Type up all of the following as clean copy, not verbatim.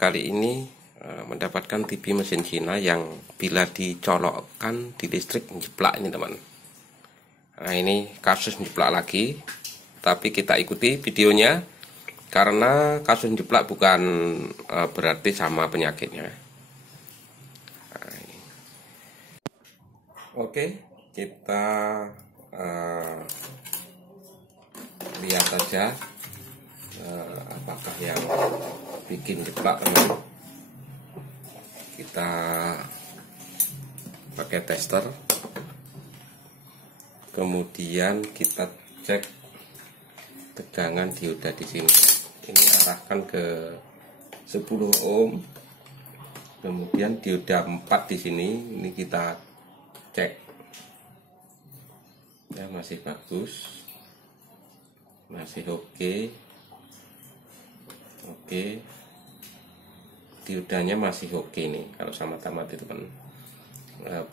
kali ini mendapatkan TV mesin Cina yang bila dicolokkan di listrik jeplak ini teman. Nah ini kasus jeplak lagi, tapi kita ikuti videonya karena kasus jeplak bukan berarti sama penyakitnya. Nah, oke, kita lihat saja apakah yang bikin jeplak teman. Kita pakai tester, kemudian kita cek tegangan dioda di sini. Ini arahkan ke 10 ohm, kemudian dioda 4 di sini. Ini kita cek ya, masih bagus, masih oke. Diodanya masih oke nih kalau sama tamat itu kan.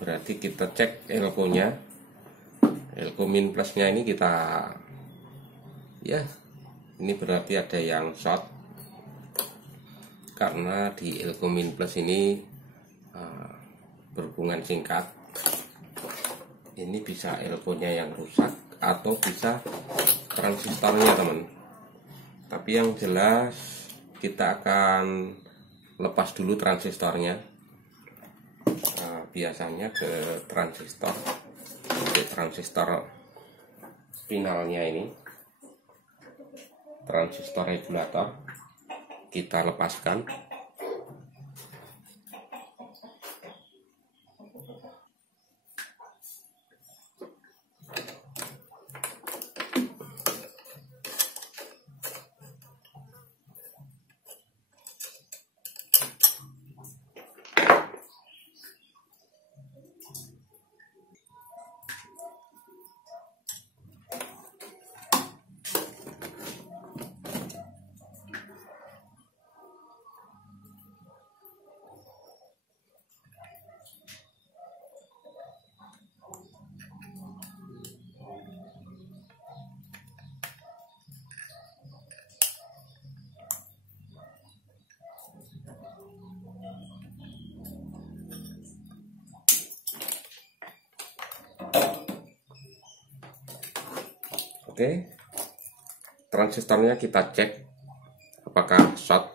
Berarti kita cek elko nya, elko min plusnya ini kita ya, ini berarti ada yang short karena di elko min plus ini berhubungan singkat. Ini bisa elko nya yang rusak atau bisa transistornya teman. Tapi yang jelas kita akan lepas dulu transistornya. Biasanya ke transistor, finalnya ini, transistor regulator kita lepaskan. Oke, transistornya kita cek apakah short.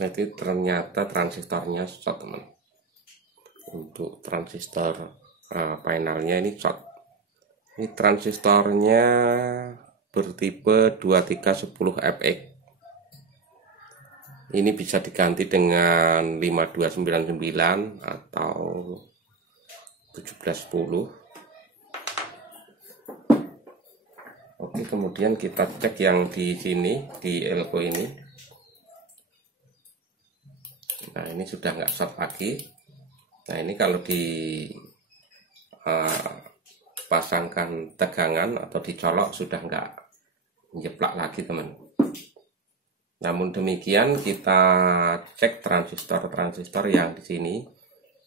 Nanti ternyata transistornya short teman. Untuk transistor finalnya ini short. Ini transistornya bertipe 2310FX. Ini bisa diganti dengan 5299 atau 1710. Oke, kemudian kita cek yang di sini, di elko ini. Nah ini sudah nggak short lagi. Nah ini kalau pasangkan tegangan atau dicolok sudah nggak menjeplak lagi teman. Namun demikian kita cek transistor yang di sini.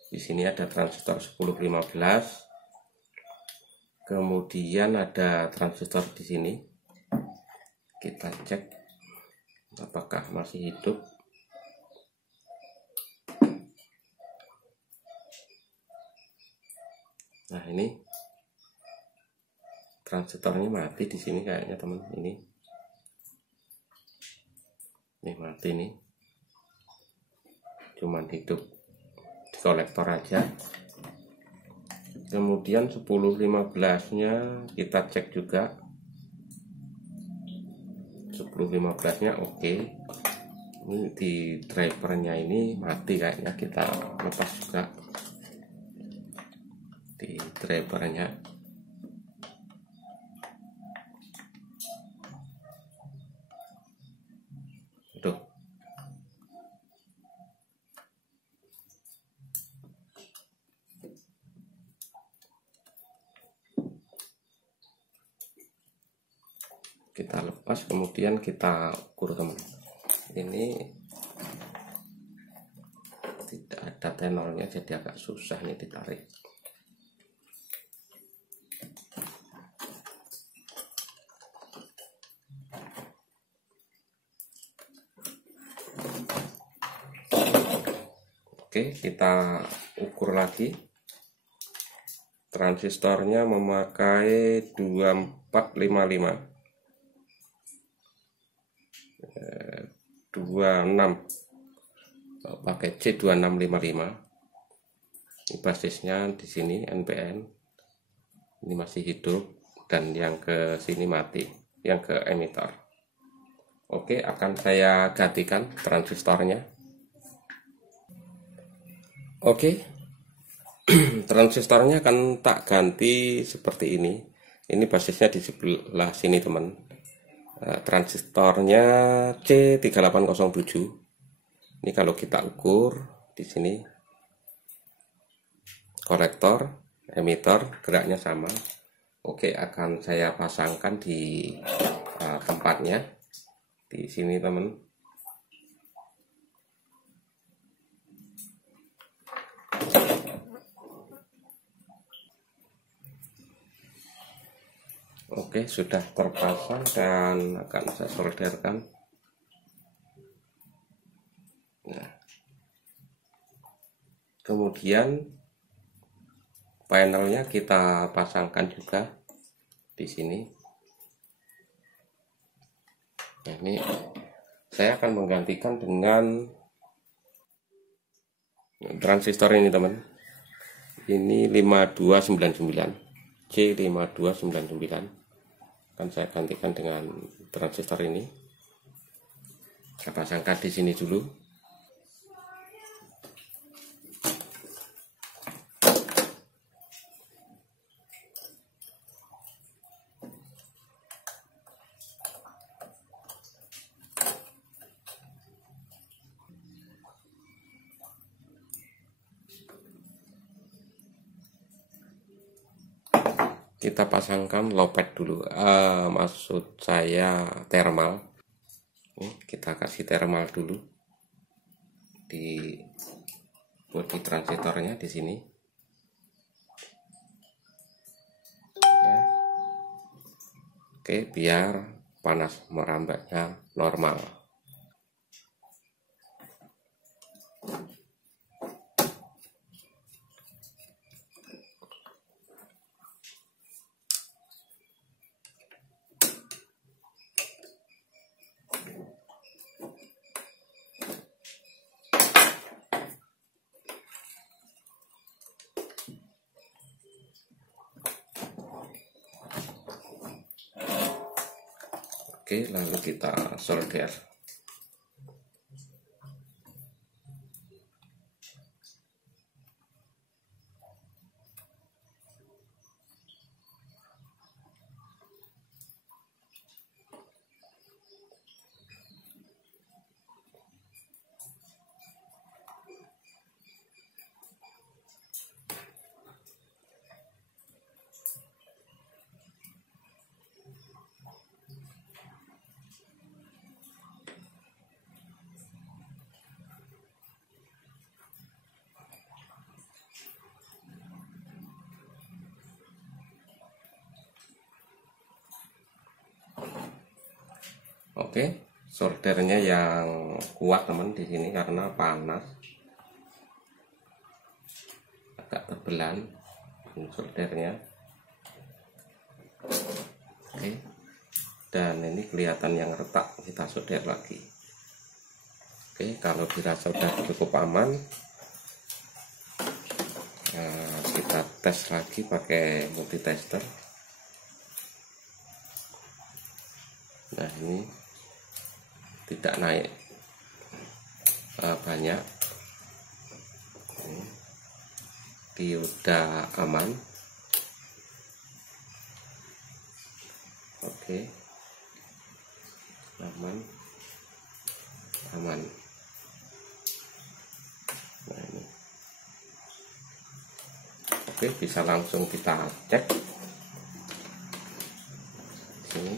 Di sini ada transistor 1015, kemudian ada transistor di sini. Kita cek apakah masih hidup. Nah ini transistornya mati di sini kayaknya teman. Ini mati nih, cuman hidup kolektor aja. Kemudian 1015 nya kita cek juga. 1015 nya oke. Ini di drivernya ini mati kayaknya, kita lepas juga di drivernya. Tuh, kita lepas, kemudian kita ukur teman. Ini tidak ada tenolnya jadi agak susah nih ditarik. Oke, kita ukur lagi. Transistornya memakai 2455 26 pakai C2655. Ini basisnya di sini NPN. Ini masih hidup dan yang ke sini mati, yang ke emitor. Oke, akan saya gantikan transistornya. Oke, transistornya akan tak ganti seperti ini. Ini basisnya di sebelah sini teman. Transistornya C3807. Ini kalau kita ukur di sini, kolektor, emitor, geraknya sama. Oke, akan saya pasangkan di tempatnya di sini teman. Oke, sudah terpasang dan akan saya solderkan. Nah, kemudian panelnya kita pasangkan juga di sini. Nah, ini saya akan menggantikan dengan transistor ini teman. Ini 5299 C5299. Akan saya gantikan dengan transistor ini. Saya pasangkan di sini dulu. Kita pasangkan low pad dulu, maksud saya thermal. Kita kasih thermal dulu di bodi transistornya di sini. Ya. Oke, biar panas merambatnya normal. Oke, lalu kita solder. Oke, soldernya yang kuat teman di sini karena panas, agak tebelan soldernya. Oke, dan ini kelihatan yang retak, kita solder lagi. Oke, kalau dirasa sudah cukup aman, kita tes lagi pakai multitester. Nah, ini tidak naik banyak. Dioda aman. Oke, aman. Nah, ini oke, bisa langsung kita cek sini.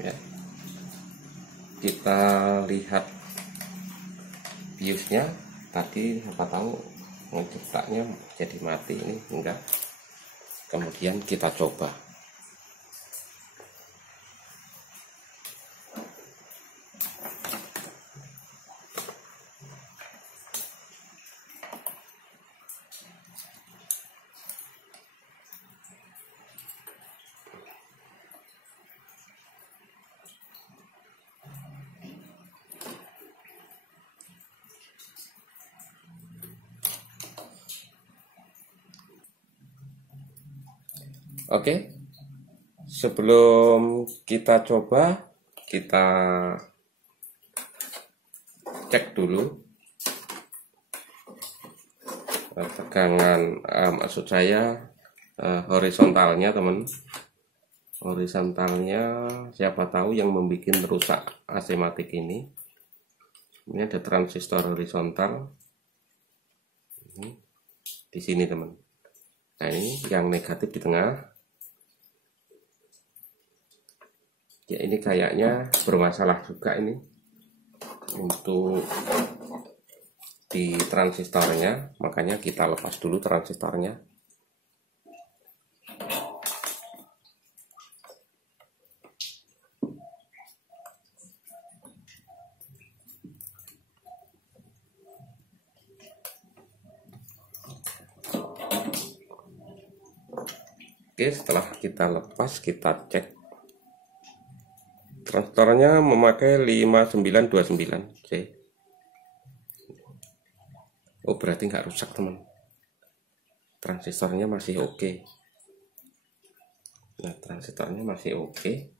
Ya, kita lihat biosnya tadi, apa tahu ngecetaknya jadi mati, ini enggak. Kemudian kita coba. Oke, sebelum kita coba, kita cek dulu tegangan, maksud saya horizontalnya teman. Horizontalnya siapa tahu yang membuat rusak AC matic ini. Ini ada transistor horizontal ini, di sini teman. Nah ini yang negatif di tengah. Ya ini kayaknya bermasalah juga ini untuk di transistornya, makanya kita lepas dulu transistornya. Oke, setelah kita lepas, kita cek transistornya memakai 5929C. Oh berarti nggak rusak teman, transistornya masih oke. Nah transistornya masih oke.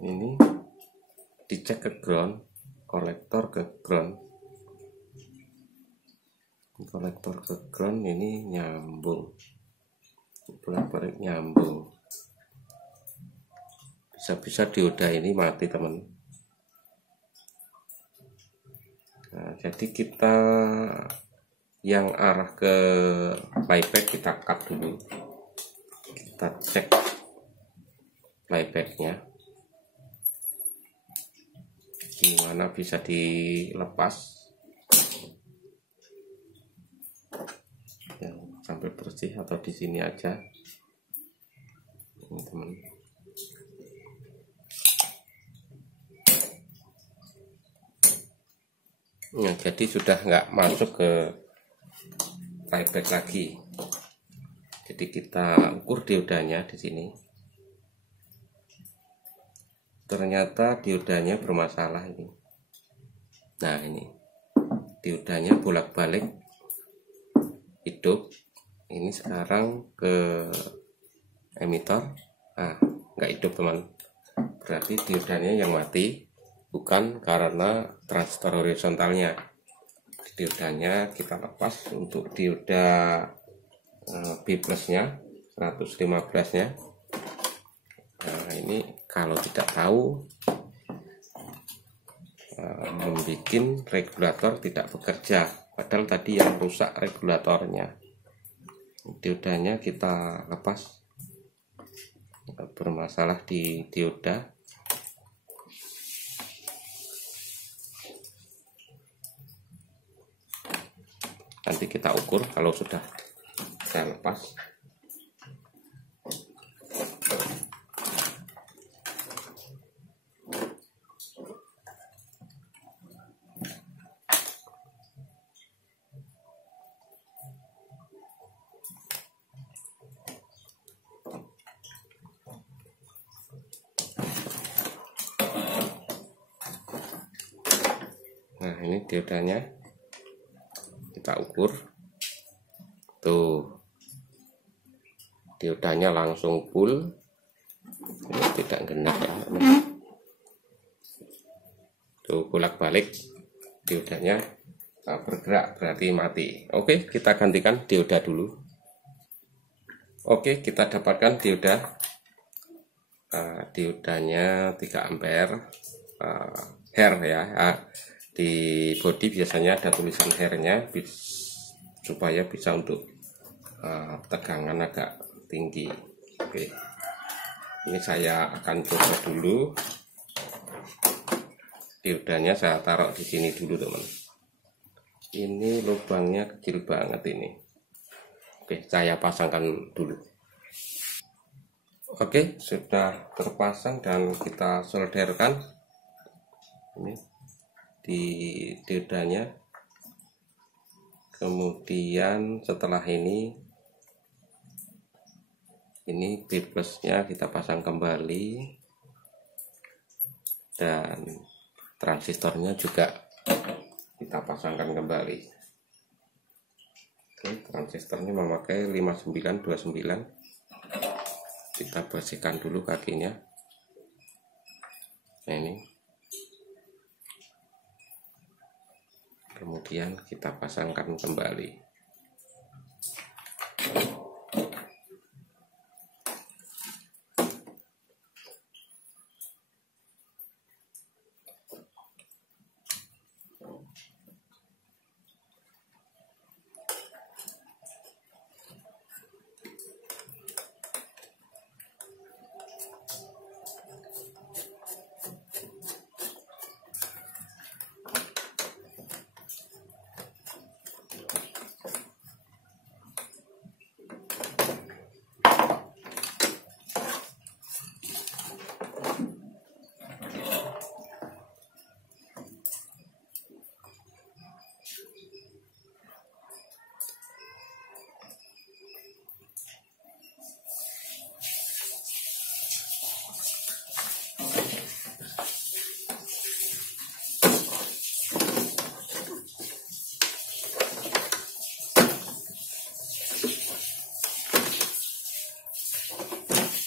Ini dicek ke ground, kolektor ke ground, kolektor ke ground ini nyambung, bolak-balik nyambung. Bisa-bisa dioda ini mati teman. Nah, jadi kita yang arah ke playback kita cut dulu, kita cek playbacknya gimana, bisa dilepas yang sampai bersih atau di sini aja ini teman. Nah, jadi sudah nggak masuk ke playback lagi. Jadi kita ukur diodanya di sini. Ternyata diodanya bermasalah ini. Nah ini diodanya bolak-balik hidup. Ini sekarang ke emitor. Ah nggak hidup teman. Berarti diodanya yang mati, bukan karena transistor horizontalnya. Diodanya kita lepas untuk dioda B plusnya 115 nya. Nah ini kalau tidak tahu membuat regulator tidak bekerja, padahal tadi yang rusak regulatornya. Diodanya kita lepas, bermasalah di dioda. Nanti kita ukur kalau sudah saya lepas. Nah ini diodanya kita ukur tuh, diodanya langsung full, ini tidak genap ya tuh, bolak-balik diodanya bergerak berarti mati. Oke, kita gantikan dioda dulu. Oke, kita dapatkan dioda, diodanya 3 ampere hair ya. Di body biasanya ada tulisan hairnya supaya bisa untuk tegangan agak tinggi. Oke, ini saya akan coba dulu. Diodanya saya taruh di sini dulu teman. Ini lubangnya kecil banget ini. Oke, saya pasangkan dulu. Oke, sudah terpasang dan kita solderkan ini di diodanya. Kemudian setelah ini B plusnya kita pasang kembali dan transistornya juga kita pasangkan kembali. Oke, transistornya memakai 5929. Kita bersihkan dulu kakinya. Nah, ini. Kemudian kita pasangkan kembali.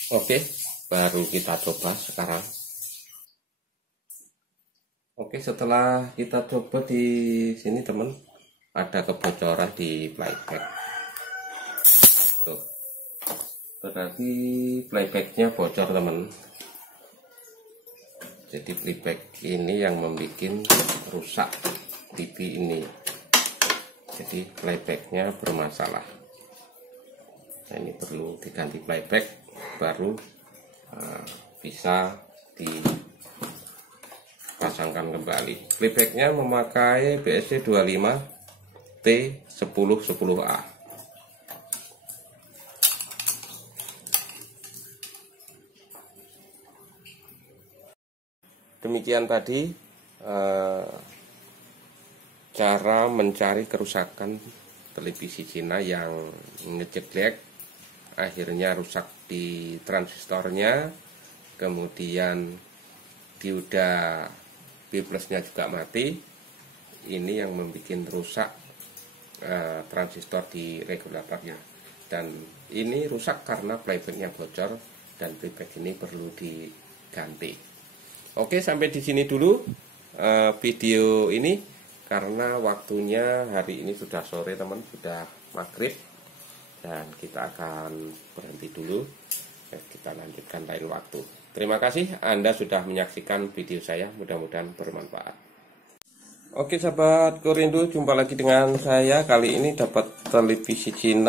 Oke, baru kita coba sekarang. Oke, setelah kita coba di sini teman, ada kebocoran di playback. Tuh, berarti playbacknya bocor teman. Jadi playback ini yang membuat rusak TV ini. Jadi playbacknya bermasalah. Nah, ini perlu diganti playback baru bisa dipasangkan kembali. Playbacknya memakai BSC 25 T1010A. Demikian tadi cara mencari kerusakan televisi Cina yang ngejeglek, akhirnya rusak di transistornya, kemudian dioda B plusnya juga mati. Ini yang membuat rusak transistor di regulatornya, dan ini rusak karena playbacknya bocor dan playback ini perlu diganti. Oke, sampai di sini dulu video ini, karena waktunya hari ini sudah sore teman, sudah maghrib, dan kita akan berhenti dulu. Kita lanjutkan lain waktu. Terima kasih Anda sudah menyaksikan video saya, mudah-mudahan bermanfaat. Oke sahabat Korindu, jumpa lagi dengan saya. Kali ini dapat televisi Cina